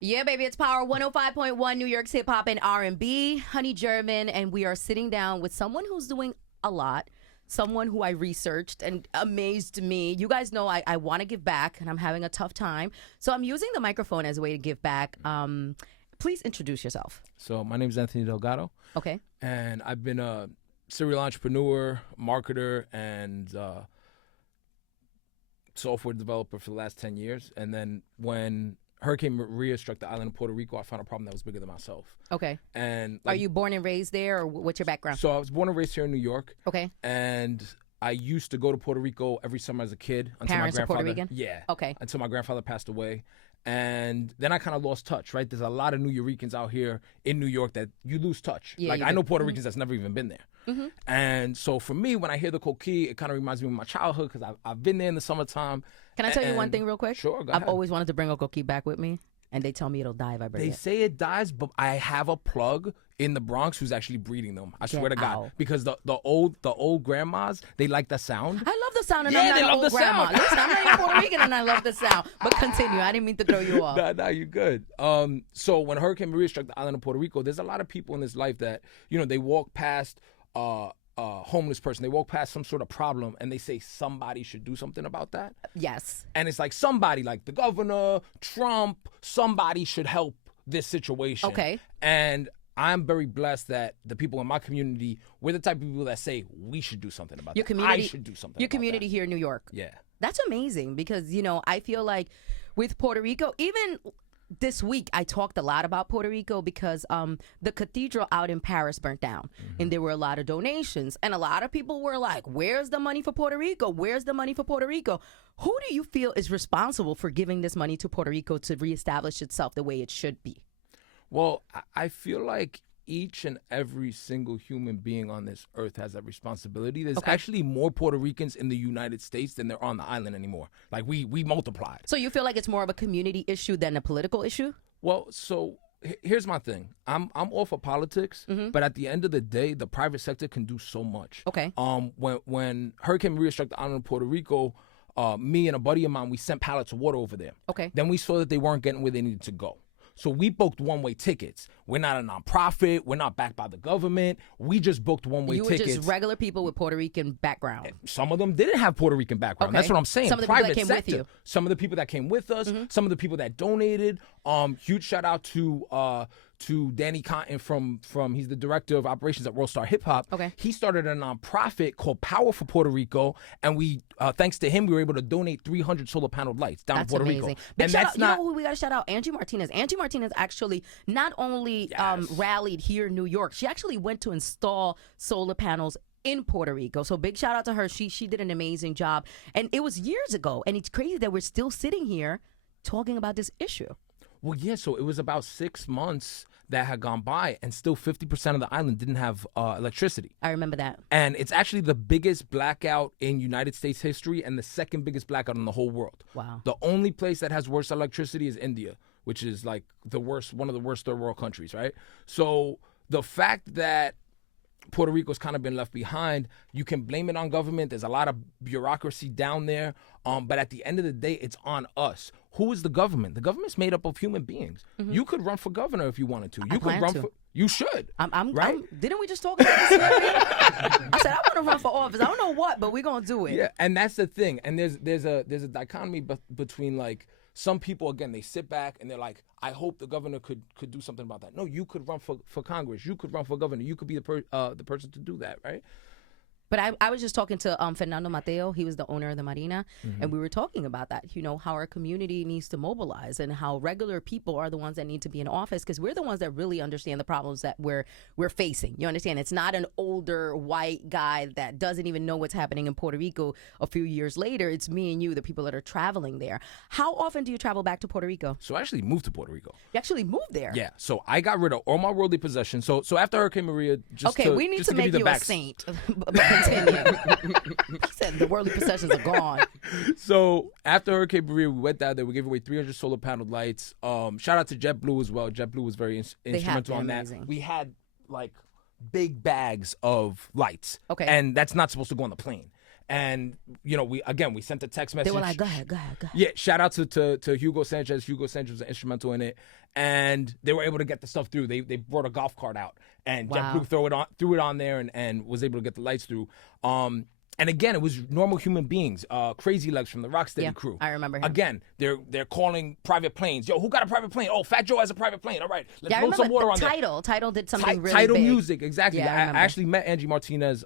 Yeah, baby, it's Power 105.1 New York's hip hop and R&B. Honey German, and we are sitting down with someone who's doing a lot, someone who I researched and amazed me. You guys know I want to give back, and I'm having a tough time, so I'm using the microphone as a way to give back. Please introduce yourself. So my name is Anthony Delgado. Okay. And I've been a serial entrepreneur, marketer, and software developer for the last 10 years. And then when Hurricane Maria struck the island of Puerto Rico, I found a problem that was bigger than myself. Okay. And are you born and raised there, or what's your background? So I was born and raised here in New York. Okay. And I used to go to Puerto Rico every summer as a kid until Parents my are Puerto grandfather. Rican? Yeah. Okay. Until my grandfather passed away. And then I kind of lost touch, right? There's a lot of New Yorkers out here in New York that you lose touch. Yeah, like you I do. know Puerto Ricans that's never even been there. Mm-hmm. And so for me, when I hear the coquille, it kind of reminds me of my childhood because I've been there in the summertime. Can I tell you one thing real quick? Sure, go I've ahead. always wanted to bring a cookie back with me, and they tell me it'll die if I bring They it. say it dies, but I have a plug in the Bronx who's actually breeding them. I swear to God, out. because the old grandmas, they like the sound. I love the sound, and Yeah, I'm not they an love old the grandma. sound. Listen, I'm not even Puerto Rican, and I love the sound. But continue. I didn't mean to throw you off. Nah, you're good. So when Hurricane Maria struck the island of Puerto Rico, there's a lot of people in this life that, they walk past homeless person, they walk past some sort of problem, and they say somebody should do something about that. Yes. And it's like somebody, like the governor, Trump, somebody should help this situation. Okay. And I'm very blessed that the people in my community, we're the type of people that say we should do something about Your that. community, I should do something Your about community that. here in New York. Yeah. That's amazing because, I feel like with Puerto Rico, even this week, I talked a lot about Puerto Rico because the cathedral out in Paris burnt down, and there were a lot of donations, and a lot of people were like, where's the money for Puerto Rico? Where's the money for Puerto Rico? Who do you feel is responsible for giving this money to Puerto Rico to reestablish itself the way it should be? Well, I feel like each and every single human being on this earth has that responsibility. There's actually more Puerto Ricans in the United States than there are on the island anymore. Like we multiplied. So you feel like it's more of a community issue than a political issue? Well, so here's my thing. I'm all for politics, but at the end of the day, the private sector can do so much. Okay. When Hurricane Maria struck the island of Puerto Rico, me and a buddy of mine, we sent pallets of water over there. Okay. Then we saw that they weren't getting where they needed to go. So we booked one-way tickets. We're not a nonprofit. We're not backed by the government. We just booked one-way tickets. You were just regular people with Puerto Rican background. Some of them didn't have Puerto Rican background. Okay. That's what I'm saying. Some of the people Private that came sector. with you. Some of the people that came with us. Some of the people that donated. Huge shout out to Danny Cotton from he's the director of operations at World Star Hip Hop. Okay. He started a nonprofit called Power for Puerto Rico, and we thanks to him we were able to donate 300 solar paneled lights down That's in Puerto amazing. Rico. Big And shout that's out, not you know who we got to shout out? Angie Martinez. Angie Martinez actually not only rallied here in New York, she actually went to install solar panels in Puerto Rico. So big shout out to her. She did an amazing job. And it was years ago. And it's crazy that we're still sitting here talking about this issue. Well, yeah, so it was about 6 months that had gone by, and still 50% of the island didn't have electricity. I remember that. And it's actually the biggest blackout in United States history and the second biggest blackout in the whole world. Wow. The only place that has worse electricity is India, which is like one of the worst third world countries, right? So the fact that Puerto Rico's kind of been left behind, you can blame it on government. There's a lot of bureaucracy down there. But at the end of the day, it's on us. Who is the government? The government's made up of human beings. You could run for governor if you wanted to. You could run for. You should. Didn't we just talk about this? I said I want to run for office. I don't know what, but we're gonna do it. Yeah, and that's the thing. And there's a dichotomy between like some people, again, they sit back and they're like, I hope the governor could do something about that. No, you could run for Congress. You could run for governor. You could be the person to do that, right? But I was just talking to Fernando Mateo. He was the owner of the Marina, and we were talking about that, how our community needs to mobilize and how regular people are the ones that need to be in office because we're the ones that really understand the problems that we're facing. You understand? It's not an older white guy that doesn't even know what's happening in Puerto Rico a few years later. It's me and you, the people that are traveling there. How often do you travel back to Puerto Rico? So I actually moved to Puerto Rico. You actually moved there? Yeah. So I got rid of all my worldly possessions. So after Hurricane Maria, we need to make you a saint. Continue. He said the worldly possessions are gone. So after Hurricane Maria, we went down there. We gave away 300 solar panel lights. Shout out to JetBlue as well. JetBlue was very instrumental on that. Amazing. We had like big bags of lights. Okay. And that's not supposed to go on the plane. And we sent a text message. They were like, go ahead. Yeah, shout out to Hugo Sanchez. Hugo Sanchez was instrumental in it, and they were able to get the stuff through. They brought a golf cart out, and Wow. JetBlue threw it on there, and was able to get the lights through. And again, it was normal human beings. Crazy Legs from the Rocksteady crew. I remember him. Again, they're calling private planes. Yo, who got a private plane? Oh, Fat Joe has a private plane. All right, let's blow some water on there. Title did something really Title big. music, exactly. Yeah, I I remember. actually met Angie Martinez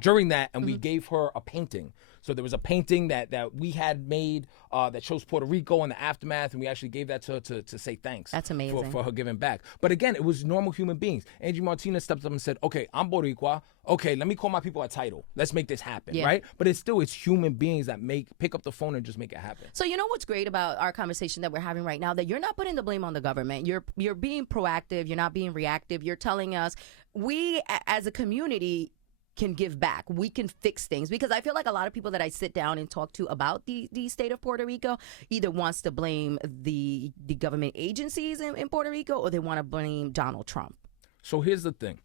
during that, and we gave her a painting. So there was a painting that we had made that shows Puerto Rico in the aftermath, and we actually gave that to her to say thanks. That's amazing. For her giving back. But again, it was normal human beings. Angie Martinez stepped up and said, okay, I'm Boricua. Okay, let me call my people at Title. Let's make this happen, right? But it's human beings that pick up the phone and just make it happen. So you know what's great about our conversation that we're having right now, that you're not putting the blame on the government. You're being proactive. You're not being reactive. You're telling us we as a community can give back. We can fix things, because I feel like a lot of people that I sit down and talk to about the state of Puerto Rico either wants to blame the government agencies in Puerto Rico, or they want to blame Donald Trump. So here's the thing.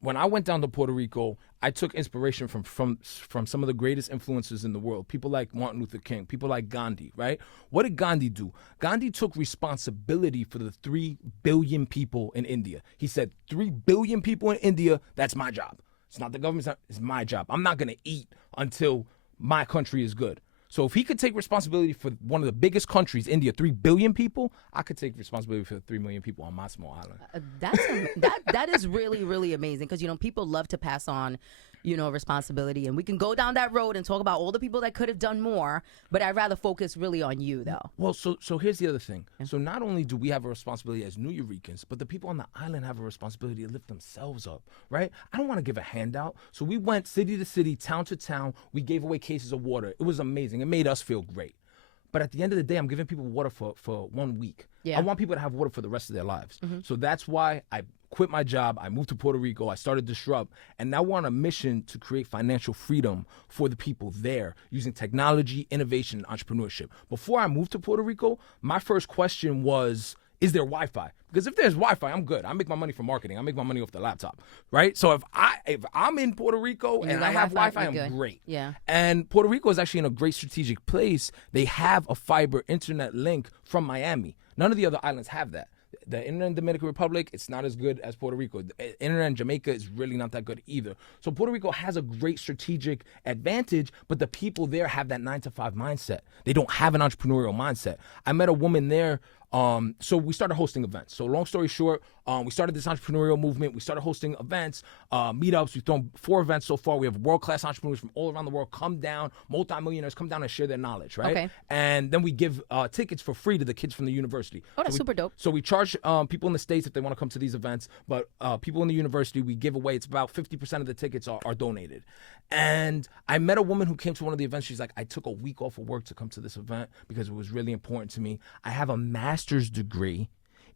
When I went down to Puerto Rico, I took inspiration from some of the greatest influences in the world. People like Martin Luther King, people like Gandhi, right? What did Gandhi do? Gandhi took responsibility for the 3 billion people in India. He said, 3 billion people in India, that's my job. It's not the government's, it's my job. I'm not going to eat until my country is good. So if he could take responsibility for one of the biggest countries, India, 3 billion people, I could take responsibility for 3 million people on my small island. That is really, really amazing, because people love to pass on responsibility, and we can go down that road and talk about all the people that could have done more, but I'd rather focus really on you, though. Well, so here's the other thing. So not only do we have a responsibility as New Yorkers, but the people on the island have a responsibility to lift themselves up, right? I don't want to give a handout. So we went city to city, town to town. We gave away cases of water. It was amazing. It made us feel great. But at the end of the day, I'm giving people water for 1 week. Yeah. I want people to have water for the rest of their lives. So that's why I quit my job. I moved to Puerto Rico. I started Disrupt. And now we're on a mission to create financial freedom for the people there using technology, innovation, and entrepreneurship. Before I moved to Puerto Rico, my first question was, is there Wi-Fi? Because if there's Wi-Fi, I'm good. I make my money from marketing. I make my money off the laptop, right? So if I'm in Puerto Rico and I have Wi-Fi, I'm good. great. Yeah. And Puerto Rico is actually in a great strategic place. They have a fiber internet link from Miami. None of the other islands have that. The internet in Dominican Republic, it's not as good as Puerto Rico. The internet in Jamaica is really not that good either. So Puerto Rico has a great strategic advantage, but the people there have that 9-to-5 mindset. They don't have an entrepreneurial mindset. I met a woman there. So we started hosting events. So long story short, we started this entrepreneurial movement. We started hosting events, meetups. We've thrown 4 events so far. We have world-class entrepreneurs from all around the world come down, multimillionaires come down and share their knowledge, right? Okay. And then we give tickets for free to the kids from the university. Oh, that's super dope. So we charge people in the States if they want to come to these events, but people in the university, we give away, it's about 50% of the tickets are donated. And I met a woman who came to one of the events. She's like, I took a week off of work to come to this event because it was really important to me. I have a master's degree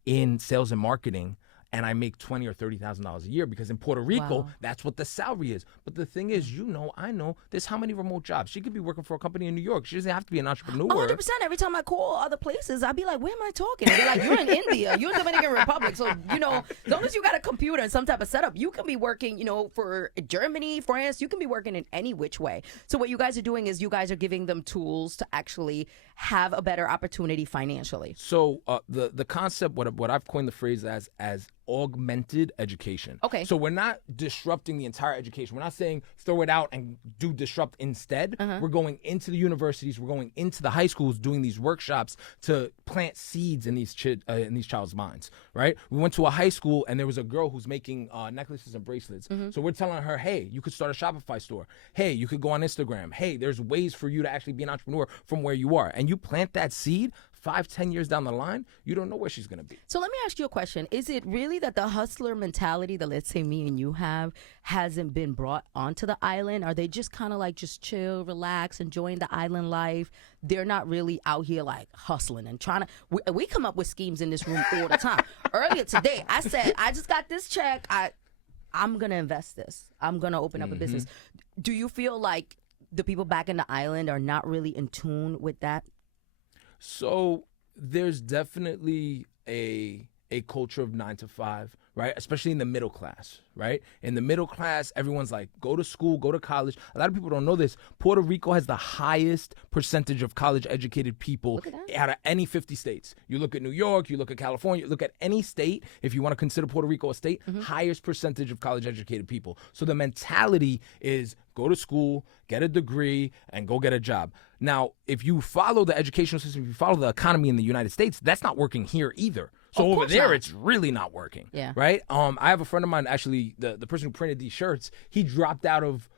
in sales and marketing, and I make $20,000 or $30,000 a year, because in Puerto Rico, Wow. that's what the salary is. But the thing is, I know, there's how many remote jobs? She could be working for a company in New York. She doesn't have to be an entrepreneur. 100%. Every time I call other places, I'd be like, where am I talking? And they're like, you're in India, you're in Dominican Republic. So, as long as you got a computer and some type of setup, you can be working, for Germany, France, you can be working in any which way. So what you guys are doing is you guys are giving them tools to actually have a better opportunity financially. So the concept, what I've coined the phrase as augmented education. Okay. So we're not disrupting the entire education. We're not saying throw it out and do disrupt instead. We're going into the universities. We're going into the high schools, doing these workshops to plant seeds in these child's minds. Right. We went to a high school and there was a girl who's making necklaces and bracelets. So we're telling her, hey, you could start a Shopify store. Hey, you could go on Instagram. Hey, there's ways for you to actually be an entrepreneur from where you are. And you plant that seed. 5-10 years down the line, you don't know where she's going to be. So let me ask you a question. Is it really that the hustler mentality that, let's say, me and you have hasn't been brought onto the island? Are they just kind of like just chill, relax, enjoying the island life? They're not really out here like hustling and trying to. We come up with schemes in this room all the time. Earlier today, I said, I just got this check. I'm going to invest this. I'm going to open up a business. Do you feel like the people back in the island are not really in tune with that? So there's definitely a culture of 9 to 5, right? Especially in the middle class, right? In the middle class, everyone's like, go to school, go to college. A lot of people don't know this. Puerto Rico has the highest percentage of college-educated people out of any 50 states. You look at New York, you look at California, you look at any state, if you want to consider Puerto Rico a state, highest percentage of college-educated people. So the mentality is go to school, get a degree, and go get a job. Now, if you follow the educational system, if you follow the economy in the United States, that's not working here either. So over there, it's really not working, right? I have a friend of mine, actually, the person who printed these shirts, he dropped out of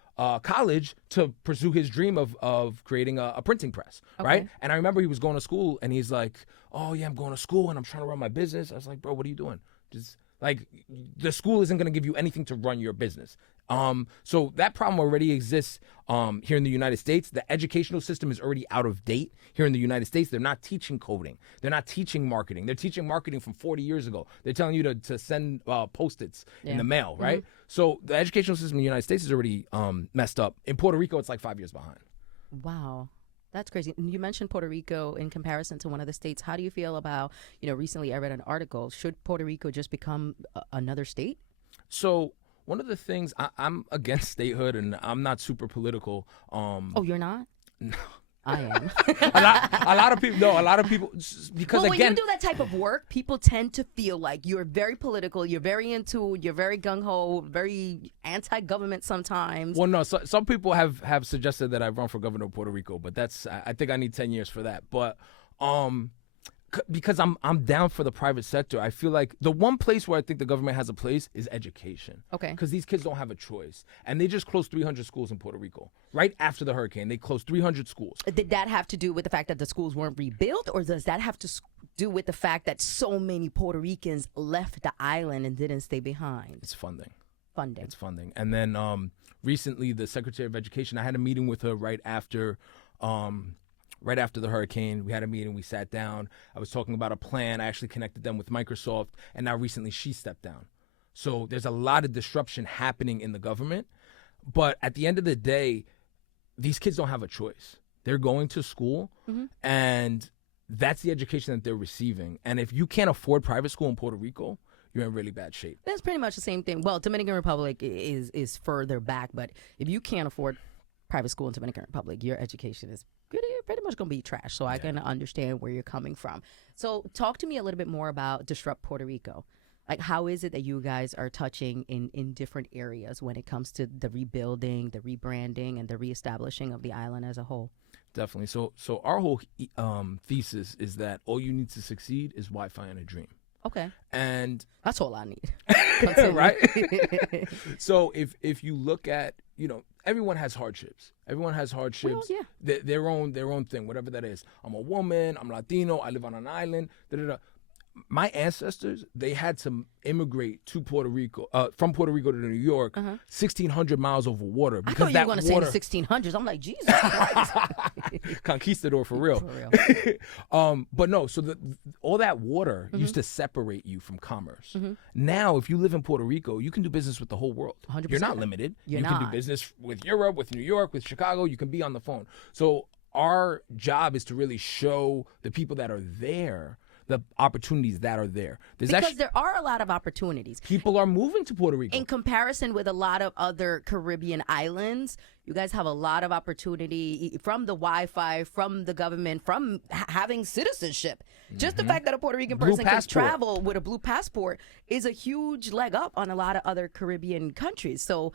college to pursue his dream of creating a printing press, right? And I remember he was going to school, and he's like, oh, yeah, I'm going to school, and I'm trying to run my business. I was like, bro, what are you doing? Just like, the school isn't going to give you anything to run your business. So that problem already exists here in the United States. The educational system is already out of date here in the United States. They're not teaching coding. They're not teaching marketing. They're teaching marketing from 40 years ago. They're telling you to send Post-its in the mail, right? So the educational system in the United States is already messed up. In Puerto Rico, it's like 5 years behind. Wow. That's crazy. You mentioned Puerto Rico in comparison to one of the states. How do you feel about, recently I read an article, should Puerto Rico just become another state? So one of the things, I'm against statehood, and I'm not super political. Oh, you're not? No. I am. a lot of people, because when again, you do that type of work, people tend to feel like you're very political, you're very very gung-ho, very anti-government sometimes. Well, no, some people have suggested that I run for governor of Puerto Rico, but I think I need 10 years for that. But because I'm down for the private sector. I feel like the one place where I think the government has a place is education. Okay. Because these kids don't have a choice. And they just closed 300 schools in Puerto Rico. Right after the hurricane, they closed 300 schools. Did that have to do with the fact that the schools weren't rebuilt, or does that have to do with the fact that so many Puerto Ricans left the island and didn't stay behind? It's funding. Funding. It's funding. And then recently, the Secretary of Education, I had a meeting with her right after the hurricane. We had a meeting, we sat down. I was talking about a plan. I actually connected them with Microsoft, and now recently she stepped down. So there's a lot of disruption happening in the government. But at the end of the day, these kids don't have a choice. They're going to school, and that's the education that they're receiving. And if you can't afford private school in Puerto Rico, you're in really bad shape. That's pretty much the same thing. Well, Dominican Republic is further back, but if you can't afford private school in Dominican Republic, your education is pretty much going to be trash. So I can understand where you're coming from. So talk to me a little bit more about Disrupt Puerto Rico. Like, how is it that you guys are touching in different areas when it comes to the rebuilding, the rebranding, and the reestablishing of the island as a whole? Definitely. So our whole thesis is that all you need to succeed is Wi-Fi and a dream. Okay. And that's all I need. Right? So if you look at, everyone has hardships. Everyone has hardships. Well, yeah. Their own thing, whatever that is. I'm a woman, I'm Latino, I live on an island, da-da-da. My ancestors, they had to immigrate to Puerto Rico, from Puerto Rico to New York, 1,600 miles over water. Because I thought you were going to say the 1600s. I'm like, Jesus Christ. Conquistador for real. For real. But no, so all that water used to separate you from commerce. Now, if you live in Puerto Rico, you can do business with the whole world. 100%. You're not limited. You can do business with Europe, with New York, with Chicago. You can be on the phone. So our job is to really show the people that are there the opportunities that are there. Because there are a lot of opportunities. People are moving to Puerto Rico. In comparison with a lot of other Caribbean islands, you guys have a lot of opportunity from the Wi-Fi, from the government, from having citizenship. Just the fact that a Puerto Rican person can travel with a blue passport is a huge leg up on a lot of other Caribbean countries. So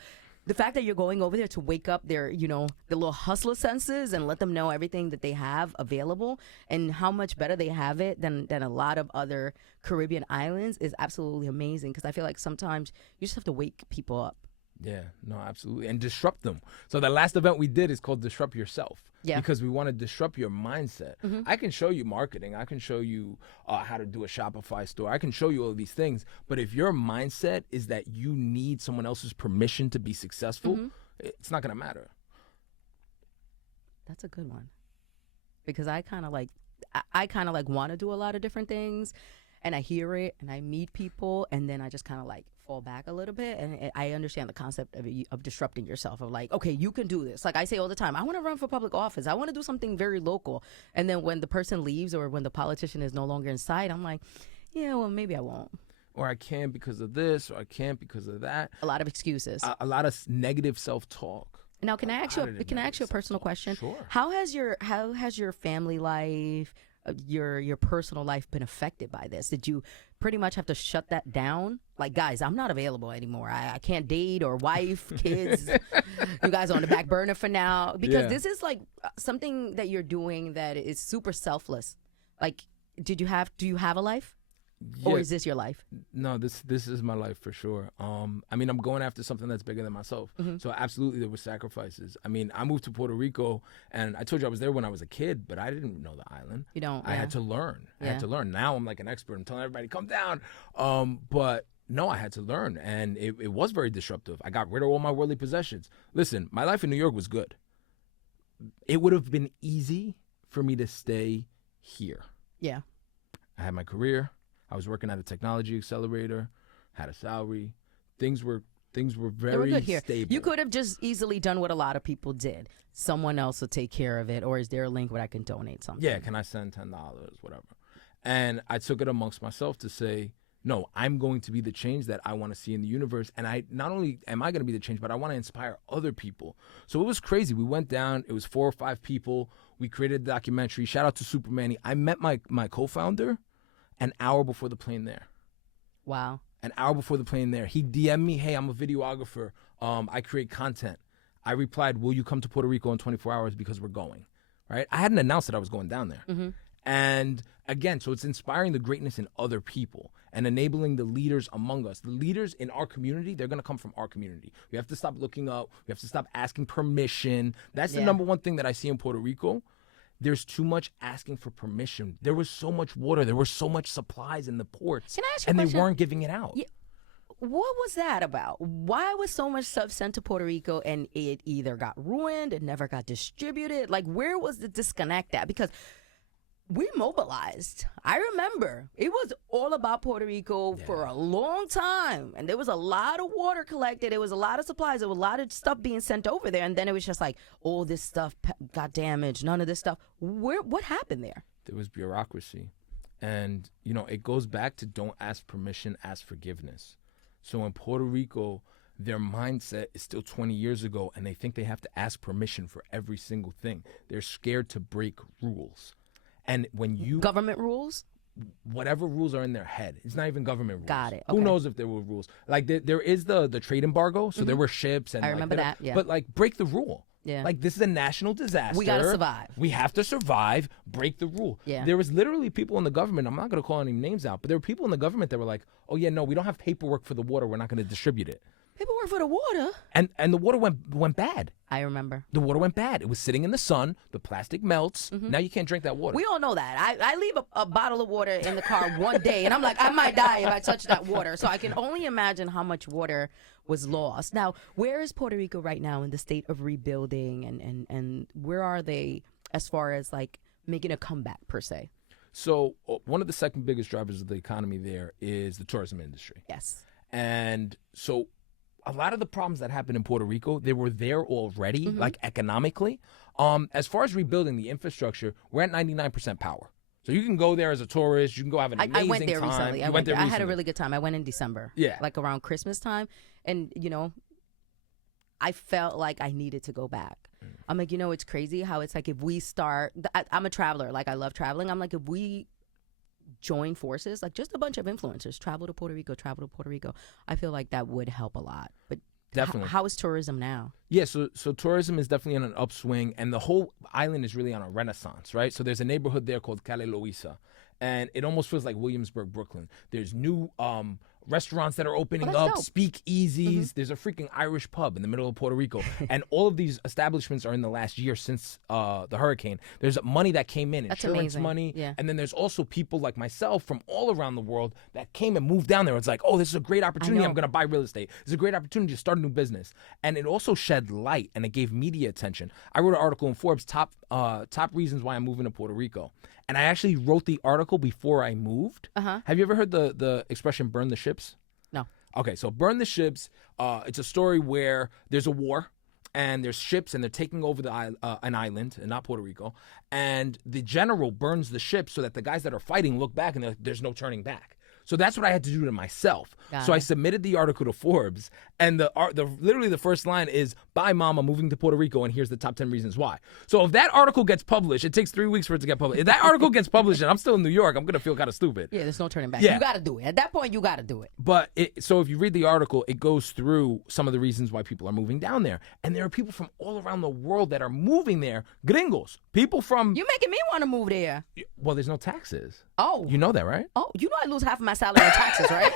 the fact that you're going over there to wake up their, the little hustler senses and let them know everything that they have available and how much better they have it than a lot of other Caribbean islands is absolutely amazing, because I feel like sometimes you just have to wake people up. Yeah, no, absolutely. And disrupt them. So the last event we did is called Disrupt Yourself. Yeah. Because we want to disrupt your mindset. I can show you marketing. I can show you how to do a Shopify store. I can show you all of these things. But if your mindset is that you need someone else's permission to be successful, it's not going to matter. That's a good one. Because I kind of like want to do a lot of different things. And I hear it and I meet people, and then I just kind of like fall back a little bit. And I understand the concept of disrupting yourself, of like, okay, you can do this. Like I say all the time, I want to run for public office. I want to do something very local. And then when the person leaves or when the politician is no longer in sight, I'm like, yeah, well, maybe I won't. or I can't because of this, or I can't because of that. A lot of excuses. A lot of negative self-talk. Now, can I ask you a personal question? Sure. How has your family life, your personal life been affected by this? Did you pretty much have to shut that down? Like, guys, I'm not available anymore. I can't date or wife, kids. You guys are on the back burner for now. Because this is like something that you're doing that is super selfless. Like, do you have a life? Yeah. Or is this your life? No, this is my life for sure. I mean, I'm going after something that's bigger than myself. So absolutely, there were sacrifices. I mean, I moved to Puerto Rico, and I told you I was there when I was a kid, but I didn't know the island. You don't. I had to learn. I had to learn. Now I'm like an expert. I'm telling everybody, come down. But no, I had to learn, and it was very disruptive. I got rid of all my worldly possessions. Listen, my life in New York was good. It would have been easy for me to stay here. Yeah. I had my career. I was working at a technology accelerator, had a salary. Things were very good here. stable. You could have just easily done what a lot of people did. Someone else will take care of it, or is there a link where I can donate something? Yeah, can I send $10, whatever? And I took it amongst myself to say, no, I'm going to be the change that I want to see in the universe. And I not only am I going to be the change, but I want to inspire other people. So it was crazy. We went down. It was 4 or 5 people. We created a documentary. Shout out to Supermanny. I met my co-founder an hour before the plane there. Wow. An hour before the plane there. He DM'd me, hey, I'm a videographer. I create content. I replied, will you come to Puerto Rico in 24 hours because we're going, right? I hadn't announced that I was going down there. And again, so it's inspiring the greatness in other people and enabling the leaders among us. The leaders in our community, they're going to come from our community. We have to stop looking up. We have to stop asking permission. That's the number one thing that I see in Puerto Rico. There's too much asking for permission. There was so much water. There were so much supplies in the ports. Can I ask you a and question? They weren't giving it out. Yeah. What was that about? Why was so much stuff sent to Puerto Rico and it either got ruined, it never got distributed? Like, where was the disconnect at? Because we mobilized. I remember it was all about Puerto Rico for a long time. And there was a lot of water collected. There was a lot of supplies. There was a lot of stuff being sent over there. And then it was just like, oh, this stuff got damaged. None of this stuff. What happened there? There was bureaucracy. And, you know, it goes back to don't ask permission, ask forgiveness. So in Puerto Rico, their mindset is still 20 years ago, and they think they have to ask permission for every single thing. They're scared to break rules. And when you... Government rules? Whatever rules are in their head. It's not even government rules. Got it. Who Okay. knows if there were rules? Like, there is the trade embargo, so there were ships. And I remember that, yeah. But, like, break the rule. Yeah. Like, this is a national disaster. We got to survive. We have to survive, break the rule. Yeah. There was literally people in the government, I'm not going to call any names out, but there were people in the government that were like, oh, yeah, no, we don't have paperwork for the water. We're not going to distribute it. Paperwork for the water? And the water went bad. I remember. The water went bad. It was sitting in the sun. The plastic melts. Now you can't drink that water. We all know that. I leave a bottle of water in the car one day, and I'm like, I might die if I touch that water. So I can only imagine how much water was lost. Now, where is Puerto Rico right now in the state of rebuilding, and where are they as far as, like, making a comeback, per se? So one of the second biggest drivers of the economy there is the tourism industry. Yes. And so a lot of the problems that happened in Puerto Rico, they were there already, like economically. As far as rebuilding the infrastructure, we're at 99% power. So you can go there as a tourist. You can go have an amazing time. I went there recently. I went there I had a recently. really good time. I went in December. Yeah. Like around Christmas time. And, you know, I felt like I needed to go back. I'm like, you know, it's crazy how it's like if we start, I'm a traveler. Like, I love traveling. I'm like, if we join forces, like just a bunch of influencers, travel to Puerto Rico, I feel like that would help a lot. But Definitely. How is tourism now? Yeah, so tourism is definitely on an upswing, and the whole island is really on a renaissance, right? So there's a neighborhood there called Calle Loíza, and it almost feels like Williamsburg, Brooklyn. There's new restaurants that are opening up, dope. speakeasies. There's a freaking Irish pub in the middle of Puerto Rico. And all of these establishments are in the last year since the hurricane. There's money that came in, That's insurance amazing. money. Yeah. And then there's also people like myself from all around the world that came and moved down there. It's like, oh, this is a great opportunity. I'm going to buy real estate. It's a great opportunity to start a new business. And it also shed light, and it gave media attention. I wrote an article in Forbes, top reasons why I'm moving to Puerto Rico. And I actually wrote the article before I moved. Have you ever heard the expression burn the ships? No. Okay, so burn the ships. It's a story where there's a war, and there's ships, and they're taking over an island, and not Puerto Rico. And the general burns the ships so that the guys that are fighting look back, and there's no turning back. So that's what I had to do to myself. Got So I it. submitted the article to Forbes, and literally the first line is, "Bye, Mom, I'm moving to Puerto Rico, and here's the top 10 reasons why." So if that article gets published, it takes 3 weeks for it to get published. If that article gets published and I'm still in New York, I'm going to feel kind of stupid. Yeah, there's no turning back. Yeah. You got to do it. At that point, you got to do it. But so if you read the article, it goes through some of the reasons why people are moving down there. And there are people from all around the world that are moving there. Gringos. People from... You making me want to move there. Well, there's no taxes. Oh. You know that, right? Oh, you know I lose half of my salary in taxes, right?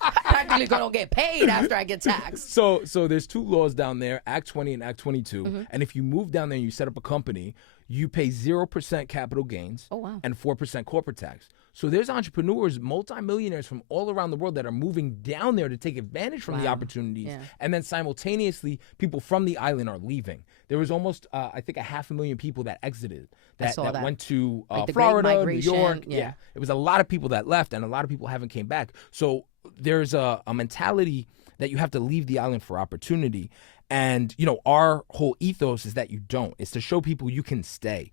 I practically gonna get paid after I get taxed. So there's 2 laws down there, Act 20 and Act 22. And if you move down there and you set up a company, you pay 0% capital gains and 4% corporate tax. So there's entrepreneurs, multimillionaires from all around the world that are moving down there to take advantage from the opportunities. Yeah. And then simultaneously, people from the island are leaving. There was almost, I think, 500,000 people that exited, that went to like the Florida, Great New Migration. York. Yeah. It was a lot of people that left, and a lot of people haven't came back. So there's a mentality that you have to leave the island for opportunity. And, our whole ethos is that you don't. It's to show people you can stay.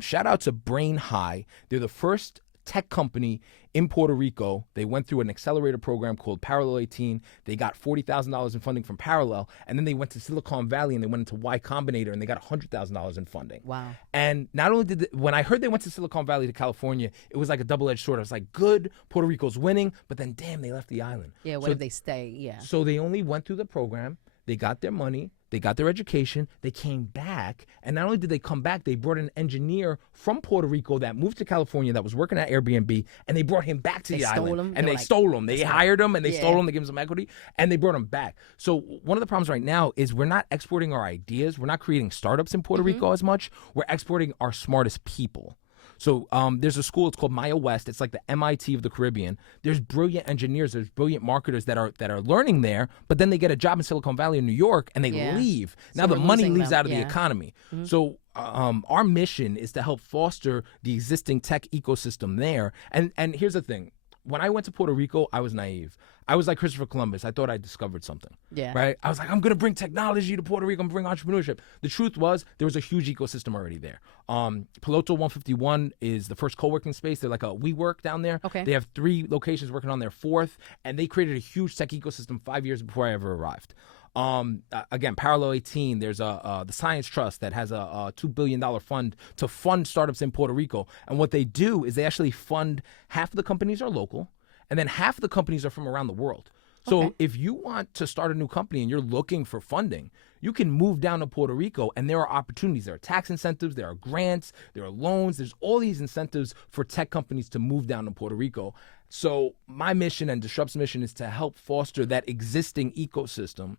Shout out to Brain High. They're the first tech company in Puerto Rico. They went through an accelerator program called Parallel 18. They got $40,000 in funding from Parallel, and then they went to Silicon Valley and they went into Y Combinator and they got $100,000 in funding. Wow. And not only when I heard they went to Silicon Valley to California, it was like a double-edged sword. I was like, good, Puerto Rico's winning, but then damn, they left the island. Yeah, what if they stay? Yeah. So they only went through the program, they got their money, they got their education, they came back, and not only did they come back, they brought an engineer from Puerto Rico that moved to California that was working at Airbnb, and they brought him back to the island. And they stole him. They hired him, and they stole him, they gave him some equity, and they brought him back. So one of the problems right now is we're not exporting our ideas. We're not creating startups in Puerto Rico as much. We're exporting our smartest people. So there's a school, it's called Maya West. It's like the MIT of the Caribbean. There's brilliant engineers, there's brilliant marketers that are learning there, but then they get a job in Silicon Valley or New York and they leave. So now the money leaves them. out of the economy. So our mission is to help foster the existing tech ecosystem there. And here's the thing. When I went to Puerto Rico, I was naive. I was like Christopher Columbus. I thought I discovered something. Yeah. Right? I was like, I'm going to bring technology to Puerto Rico. I'm going to bring entrepreneurship. The truth was, there was a huge ecosystem already there. Piloto 151 is the first co-working space. They're like a WeWork down there. Okay. They have 3 locations working on their 4th, and they created a huge tech ecosystem 5 years before I ever arrived. Again, Parallel 18, there's the Science Trust that has a $2 billion fund to fund startups in Puerto Rico. And what they do is they actually fund, half of the companies are local, and then half of the companies are from around the world. So if you want to start a new company and you're looking for funding, you can move down to Puerto Rico, and there are opportunities. There are tax incentives, there are grants, there are loans. There's all these incentives for tech companies to move down to Puerto Rico. So my mission and Disrupt's mission is to help foster that existing ecosystem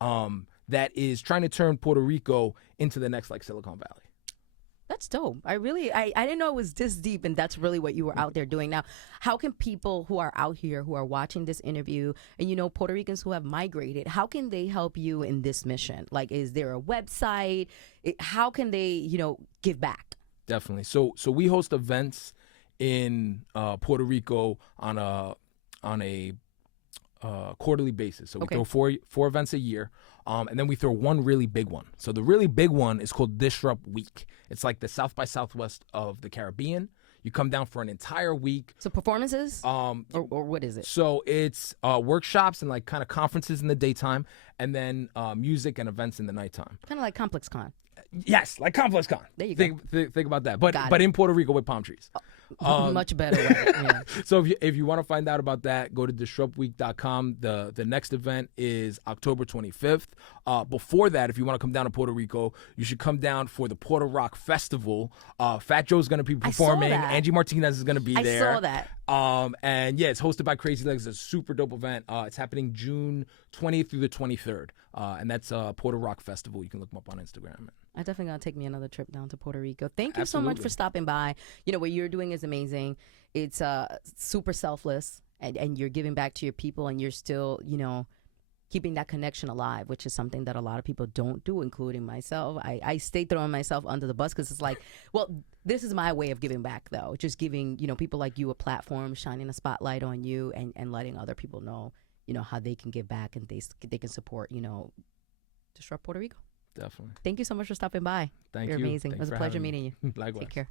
that is trying to turn Puerto Rico into the next like Silicon Valley. That's dope. I didn't know it was this deep, and that's really what you were out there doing. Now, how can people who are out here, who are watching this interview, and Puerto Ricans who have migrated, how can they help you in this mission? Like, is there a website? How can they, give back? Definitely. So we host events in Puerto Rico on a quarterly basis. So we throw four events a year. And then we throw one really big one. So the really big one is called Disrupt Week. It's like the South by Southwest of the Caribbean. You come down for an entire week. So performances? Or what is it? So it's workshops and like kind of conferences in the daytime, and then music and events in the nighttime. Kind of like Complex Con. Yes, like Complex Con. There you go. Think about that. But in Puerto Rico with palm trees. Much better. Yeah. So if you want to find out about that, go to disruptweek.com. The next event is October 25th. Before that, if you want to come down to Puerto Rico, you should come down for the Puerto Rock Festival. Fat Joe's going to be performing. Angie Martinez is going to be there. I saw that. And yeah, it's hosted by Crazy Legs. It's a super dope event. It's happening June 20th through the 23rd. And that's Puerto Rock Festival. You can look them up on Instagram. I definitely gotta take me another trip down to Puerto Rico. Thank you so much for stopping by. What you're doing is amazing. It's super selfless, and you're giving back to your people, and you're still, keeping that connection alive, which is something that a lot of people don't do, including myself. I stay throwing myself under the bus because it's like, well, this is my way of giving back, though. Just giving, people like you a platform, shining a spotlight on you, and letting other people know, how they can give back and they can support, Disrupt Puerto Rico. Definitely. Thank you so much for stopping by. Thank You're you. amazing. Thanks it was a pleasure meeting you. Likewise. Take care.